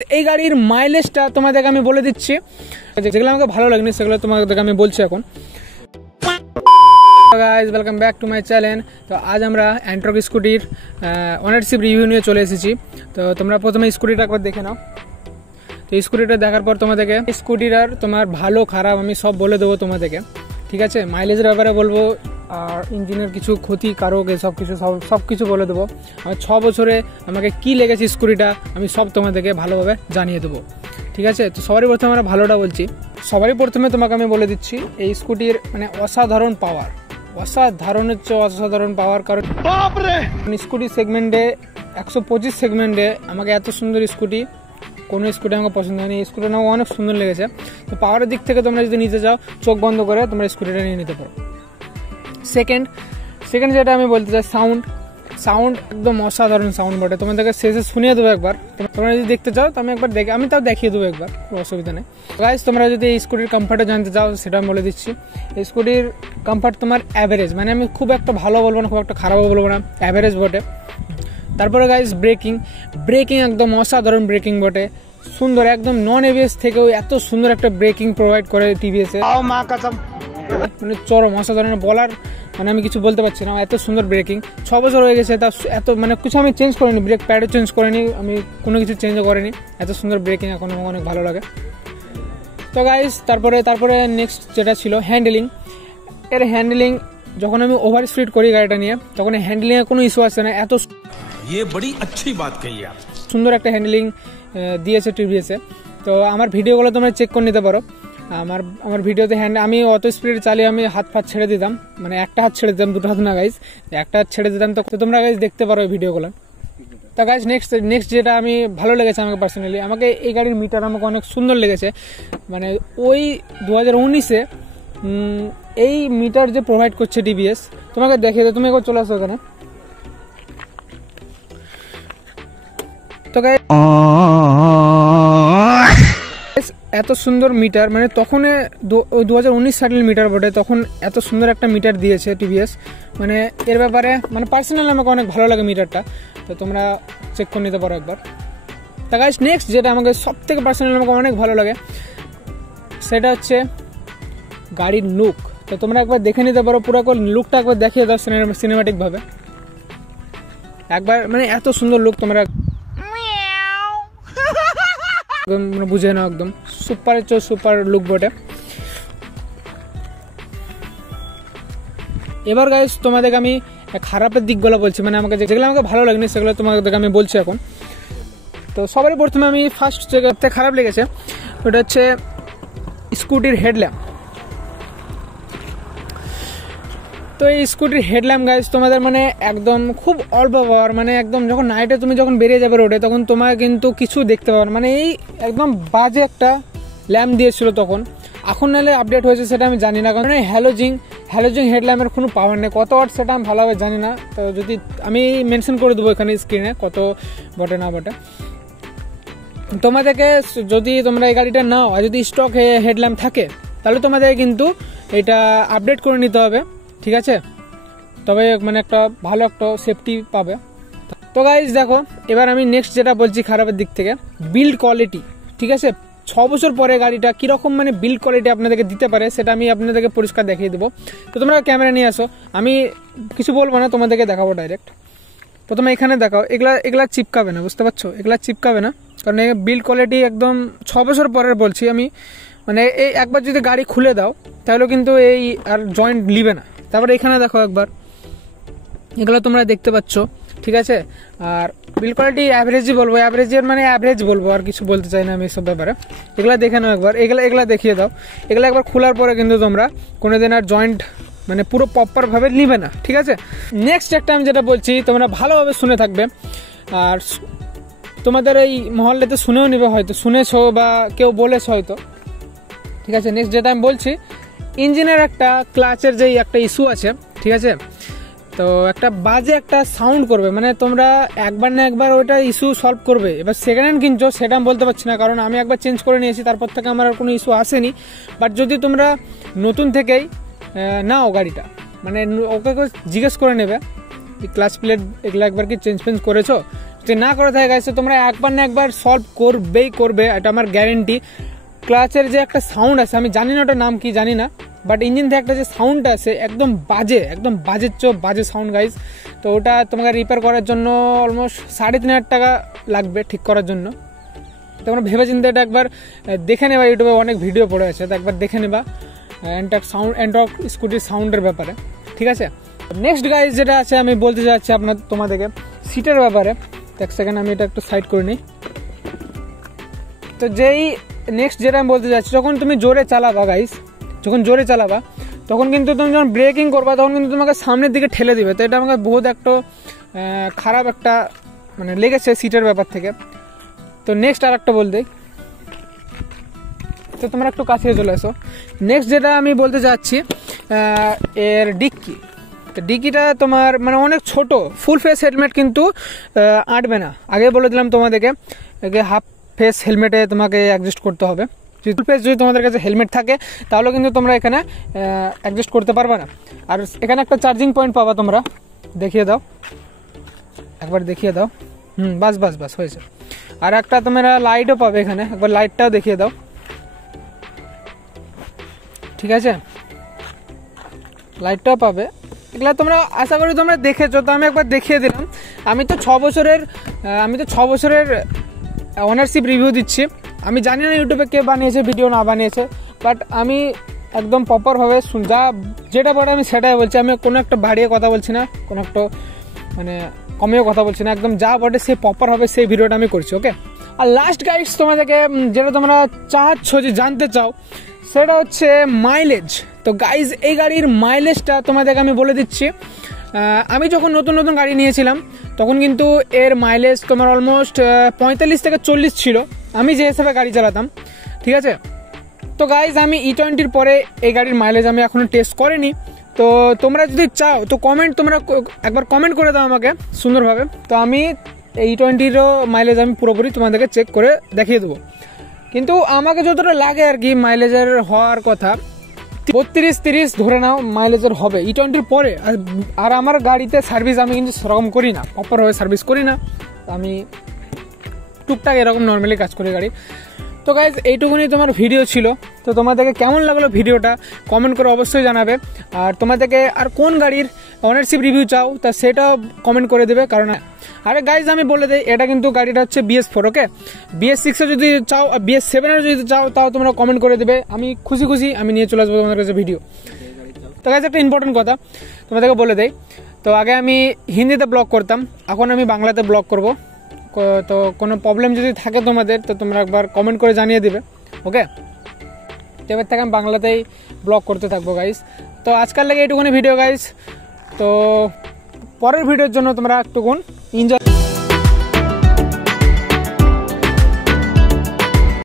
এই গাড়ির মাইলেজটা তোমাদেরকে আমি বলে দিচ্ছি, যেগুলো আমাকে ভালো লাগেনি সেগুলো তোমাদেরকে আমি বলছি এখন। Guys welcome back to my channel. তো আজ আমরা অ্যান্ট্রক স্কুটির ওনারশিপ রিভিউ নিয়ে চলে এসেছি। তো তোমরা প্রথমে স্কুটিটা একবার দেখে নাও। তো স্কুটিটা দেখার পর তোমাদেরকে স্কুটিটার তোমার ভালো খারাপ আমি সব বলে দেবো তোমাদেরকে, ঠিক আছে। মাইলেজের ব্যাপারে বলবো, আর ইঞ্জিনের কিছু ক্ষতি কারক এসব কিছু সব কিছু বলে দেবো। আমার 6 বছরে আমাকে কি লেগেছে স্কুটিটা আমি সব তোমাদেরকে ভালোভাবে জানিয়ে দেবো, ঠিক আছে। তো সবারই প্রথমে আমরা ভালোটা বলছি। সবারই প্রথমে তোমাকে আমি বলে দিচ্ছি এই স্কুটির মানে অসাধারণ পাওয়ার, অসাধারণ পাওয়ার। কারণ স্কুটি সেগমেন্টে 125 সেগমেন্টে আমাকে এত সুন্দর স্কুটি কোনো স্কুটি আমাকে পছন্দ হয়নি। এই স্কুটিটা আমাকে অনেক সুন্দর লেগেছে। তো পাওয়ারের দিক থেকে তোমরা যদি নিতে চাও চোখ বন্ধ করে তোমরা স্কুটিটা নিয়ে নিতে পারো। সেকেন্ড যেটা আমি বলতে চাই, সাউন্ড একদম অসাধারণ সাউন্ড বটে। তোমাদেরকে শেষে শুনিয়ে দেবো একবার, তোমরা যদি দেখতে চাও তো আমি তাও দেখিয়ে দেবো একবার, কোনো অসুবিধা নেই। গাইস তোমরা যদি এই স্কুটির কমফর্টে জানতে চাও সেটা আমি বলে দিচ্ছি। এই স্কুটির কমফর্ট তোমার অ্যাভারেজ, মানে আমি খুব একটা ভালো বলবো না, খুব একটা খারাপও বলবো না, অ্যাভারেজ বটে। তারপরে গাইস ব্রেকিং একদম অসাধারণ ব্রেকিং বটে, সুন্দর একদম। নন এবিএস থেকেও এত সুন্দর একটা ব্রেকিং প্রোভাইড করে টিভিএস এ, মানে চরম অসাধারণ বলার, মানে আমি কিছু বলতে পারছি না, এত সুন্দর ব্রেকিং। 6 বছর হয়ে গেছে, তা এত মানে কিছু আমি চেঞ্জ করিনি, ব্রেক প্যাডও চেঞ্জ করিনি, আমি কোনো কিছু চেঞ্জও করিনি, এত সুন্দর ব্রেকিং এখন আমার অনেক ভালো লাগে। তো গাইস তারপরে নেক্সট যেটা ছিল হ্যান্ডেলিং। যখন আমি ওভার স্পিড করি গাড়িটা নিয়ে তখন হ্যান্ডেলিংয়ে কোনো ইস্যু আসছে না, এত বড়ি अच्छी बात कही आप। সুন্দর একটা হ্যান্ডেলিং দিয়েছে টিভিএসে। তো আমার ভিডিওগুলো তোমরা চেক করে নিতে পারো। আমার ভিডিওতে আমি অত স্পিডে চালিয়ে আমি হাত ছেড়ে দিতাম, মানে একটা হাত ছেড়ে দিতাম, দুটো হাত না গাইজ, একটা হাত ছেড়ে দিতাম। তো তোমরা গাইজ দেখতে পারো এই ভিডিওগুলো। তো গাইজ নেক্সট যেটা আমি ভালো লেগেছে আমাকে পার্সোনালি, আমাকে এই গাড়ির মিটার আমাকে অনেক সুন্দর লেগেছে। মানে ওই 2019-এ এই মিটার যে প্রোভাইড করছে টিভিএস, তোমাকে দেখিয়ে দেয়, তুমি একবার চলে আসো এখানে। তো গাইজ এত সুন্দর মিটার, মানে তখন 2019 সালের মিটার বটে, তখন এত সুন্দর একটা মিটার দিয়েছে টিভিএস। মানে এর ব্যাপারে মানে পার্সোনালি আমাকে অনেক ভালো লাগে মিটারটা। তো তোমরা চেক করে নিতে পারো একবার। তা গাইস নেক্সট যেটা আমাকে সব থেকে পার্সোনালি আমাকে অনেক ভালো লাগে সেটা হচ্ছে গাড়ির লুক। তো তোমরা একবার দেখে নিতে পারো, পুরো লুকটা একবার দেখিয়ে দাও সিনেমাটিক ভাবে একবার, মানে এত সুন্দর লুক, তোমরা বুঝে নাও, একদম সুপার লুক বটে। এবার গাইস তোমাদেরকে আমি খারাপের দিকগুলো বলছি, মানে যেগুলো আমাকে ভালো লাগেনি সেগুলো তোমাদেরকে আমি বলছি এখন। তো সবারই প্রথমে আমি ফার্স্ট যেটা খারাপ লেগেছে ওটা হচ্ছে স্কুটির হেডল্যাম্প। তো এই স্কুটির হেডল্যাম্প গাইস তোমাদের মানে একদম খুব অল্প পাওয়ার, মানে একদম যখন নাইটে তুমি যখন বেরিয়ে যাবে রোডে তখন তোমার কিন্তু কিছু দেখতে পাবে, মানে এই একদম বাজে একটা ল্যাম্প দিয়েছিল তখন। এখন নাহলে আপডেট হয়েছে সেটা আমি জানি না, কারণ হ্যালোজিং হেডল্যাম্পের কোনো পাওয়ার নেই। কত ওয়াট সেটা আমি ভালোভাবে জানি না, তো যদি আমি মেনশন করে দেবো এখানে স্ক্রিনে কত বটে না বটে। তোমাদেরকে যদি তোমরা এই গাড়িটা নাও আর যদি স্টক হেডল্যাম্প থাকে তাহলে তোমাদের কিন্তু এটা আপডেট করে নিতে হবে, ঠিক আছে। তবে মানে একটা ভালো একটা সেফটি পাবে। তো গাইজ দেখো, এবার আমি নেক্সট যেটা বলছি খারাপের দিক থেকে, বিল্ড কোয়ালিটি, ঠিক আছে। 6 বছর পরে গাড়িটা কীরকম মানে বিল্ড কোয়ালিটি আপনাদেরকে দিতে পারে সেটা আমি আপনাদেরকে পরিষ্কার দেখিয়ে দেবো। তো তোমরা ক্যামেরা নিয়ে আসো, আমি কিছু বলবো না, তোমাদেরকে দেখাবো ডাইরেক্ট। প্রথমে এখানে দেখাও, এগুলা চিপকাবে না, বুঝতে পারছো, এগুলা চিপকাবে না, কারণ বিল্ড কোয়ালিটি একদম 6 বছর পরের বলছি আমি। মানে এই একবার যদি গাড়ি খুলে দাও তাহলে কিন্তু এই আর জয়েন্ট লিবে না। তারপরে এখানে দেখো একবার, এগুলো তোমরা দেখতে পাচ্ছ, ঠিক আছে। আর বিল্ড কোয়ালিটি অ্যাভারেজই বলবো, অ্যাভারেজ বলবো, আর কিছু বলতে চাই না আমি এসব ব্যাপারে। এগুলো দেখে নাও একবার, এগুলা দেখিয়ে দাও। এগুলো একবার খোলার পরে কিন্তু তোমরা কোনোদিন আর জয়েন্ট মানে পুরো প্রপারভাবে নিবে না, ঠিক আছে। নেক্সট একটা আমি যেটা বলছি তোমরা ভালোভাবে শুনে থাকবে, আর তোমাদের এই মহল্লাতে শুনেও নিবে, হয়তো শুনেছো বা কেউ বলেছো হয়তো, ঠিক আছে। নেক্সট যেটা আমি বলছি, ইঞ্জিনের একটা ক্লাচের যেই একটা ইস্যু আছে, ঠিক আছে। তো একটা বাজে একটা সাউন্ড করবে, মানে তোমরা একবার না একবার ওইটা ইস্যু সলভ করবে। এবার সেকেন্ড হ্যান্ড কিনছো সেটা আমি বলতে পারছি না, কারণ আমি একবার চেঞ্জ করে নিয়েছি, তারপর থেকে আমার আর কোনো ইস্যু আসেনি। বাট যদি তোমরা নতুন থেকেই নাও গাড়িটা, মানে ওকে জিজ্ঞেস করে নেবে ক্লাচ প্লেট এগুলো একবার কি চেঞ্জ করেছো, যে না করে থাকে গাইস, তোমরা একবার না একবার সলভ করবে, এটা আমার গ্যারেন্টি। ক্লাচের যে একটা সাউন্ড আছে, আমি জানি না ওটার নাম কি জানি না, বাট ইঞ্জিন থেকে একটা যে সাউন্ডটা আছে একদম বাজে সাউন্ড গাইস। তো ওটা তোমাকে রিপেয়ার করার জন্য অলমোস্ট 3,500 টাকা লাগবে ঠিক করার জন্য। তোমরা ভেবে চিন্তে এটা একবার দেখে নেবা, ইউটিউবে অনেক ভিডিও পড়ে আছে, তো একবার দেখে নেবা এন্টর্ক স্কুটির সাউন্ডের ব্যাপারে, ঠিক আছে। নেক্সট গাইস যেটা আছে আমি বলতে চাচ্ছি তোমাদেরকে সিটের ব্যাপারে। এক সেকেন্ড আমি এটা একটু সাইড করে নিই। তো নেক্সট যেটা আমি বলতে চাচ্ছি, যখন তুমি জোরে চালাবা গাইস, তখন কিন্তু তুমি যখন ব্রেকিং করবা তখন কিন্তু তোমাকে সামনের দিকে ঠেলে দিবে। তো এটা আমাকে বহুত একটা খারাপ একটা মানে লেগেছে সিটের ব্যাপার থেকে। তো নেক্সট আর একটা বলতে, তো তোমরা একটু কাছে চলে আসো। নেক্সট যেটা আমি বলতে চাচ্ছি এর ডিক্কি। তো ডিক্কিটা তোমার মানে অনেক ছোট, ফুল ফেস হেলমেট কিন্তু আঁটবে না। আগে বলে দিলাম তোমাদেরকে, হাফ ফেস হেলমেটে তোমাকে অ্যাডজাস্ট করতে হবে। ফুল ফেস যদি তোমাদের কাছে হেলমেট থাকে তাহলে কিন্তু তোমরা এখানে অ্যাডজাস্ট করতে পারবে না। আর এখানে একটা চার্জিং পয়েন্ট পাবা, তোমরা একবার দেখিয়ে দাও। বাস হয়েছে। আর একটা তোমরা লাইটও পাবে এখানে, একবার লাইটটাও দেখিয়ে দাও, ঠিক আছে, লাইটটাও পাবে। এগুলা তোমরা আশা করি তোমরা দেখেছো, তো আমি একবার দেখিয়ে দিলাম। আমি তো 6 বছরের ওনারশিপ রিভিউ দিচ্ছি। আমি জানি না ইউটিউবে কে বানিয়েছে ভিডিও না বানিয়েছে, বাট আমি একদম প্রপারভাবে যেটা বলে আমি সেটাই বলছি। আমি কোনো একটা বাড়িয়ে কথা বলছি না, কোনো একটা মানে কমেও কথা বলছি না, একদম যা বটে সে প্রপার হবে সেই ভিডিওটা আমি করছি, ওকে। আর লাস্ট গাইডস তোমাদেরকে যেটা তোমরা জানতে চাও সেটা হচ্ছে মাইলেজ। তো গাইজ এই গাড়ির মাইলেজটা তোমাদেরকে আমি বলে দিচ্ছি। আমি যখন নতুন গাড়ি নিয়েছিলাম তখন কিন্তু এর মাইলেজ তোমার অলমোস্ট 45 থেকে 40 ছিল, আমি যে হিসাবে গাড়ি চালাতাম, ঠিক আছে। তো গাইজ আমি E20 পরে এই গাড়ির মাইলেজ আমি এখনো টেস্ট করিনি। তো তোমরা যদি চাও তো তোমরা একবার কমেন্ট করে দাও আমাকে সুন্দরভাবে। তো আমি E20 মাইলেজ আমি পুরোপুরি তোমাদেরকে চেক করে দেখিয়ে দেবো। কিন্তু আমাকে যতটা লাগে আর কি মাইলেজের হওয়ার কথা 32-30 ধরে নাও মাইলেজের হবে E20 পরে। আর আমার গাড়িতে সার্ভিস আমি কিন্তু সেরকম করি না, প্রপারভাবে সার্ভিস করি না, আমি টুকটাক এরকম নর্মালি কাজ করি গাড়ি। তো গাইজ এইটুকুনি তোমার ভিডিও ছিল। তো তোমাদেরকে কেমন লাগলো ভিডিওটা কমেন্ট করে অবশ্যই জানাবে। আর তোমাদেরকে আর কোন গাড়ির ওনারশিপ রিভিউ চাও তা সেটাও কমেন্ট করে দেবে। কারণ আরে গাইজ আমি বলে দিই, এটা কিন্তু গাড়িটা হচ্ছে BS4, ওকে। BS6 যদি চাও, BS7 যদি চাও তাও তোমরা কমেন্ট করে দেবে, আমি খুশি আমি নিয়ে চলে আসবো তোমাদের কাছে ভিডিও। তো গাইজ একটা ইম্পর্টেন্ট কথা তোমাদেরকে বলে দেই, তো আগে আমি হিন্দিতে ব্লগ করতাম, এখন আমি বাংলাতে ব্লগ করব। তো কোনো প্রবলেম যদি থাকে তোমাদের তো তোমরা একবার কমেন্ট করে জানিয়ে দিবে, ওকে। তো এবার থেকে আমি বাংলাতেই ব্লগ করতে থাকবো গাইজ। তো আজকাল লাগে এইটুকুনি ভিডিও গাইজ। তো পরের ভিডিওর জন্য তোমরা একটুকুন এনজয়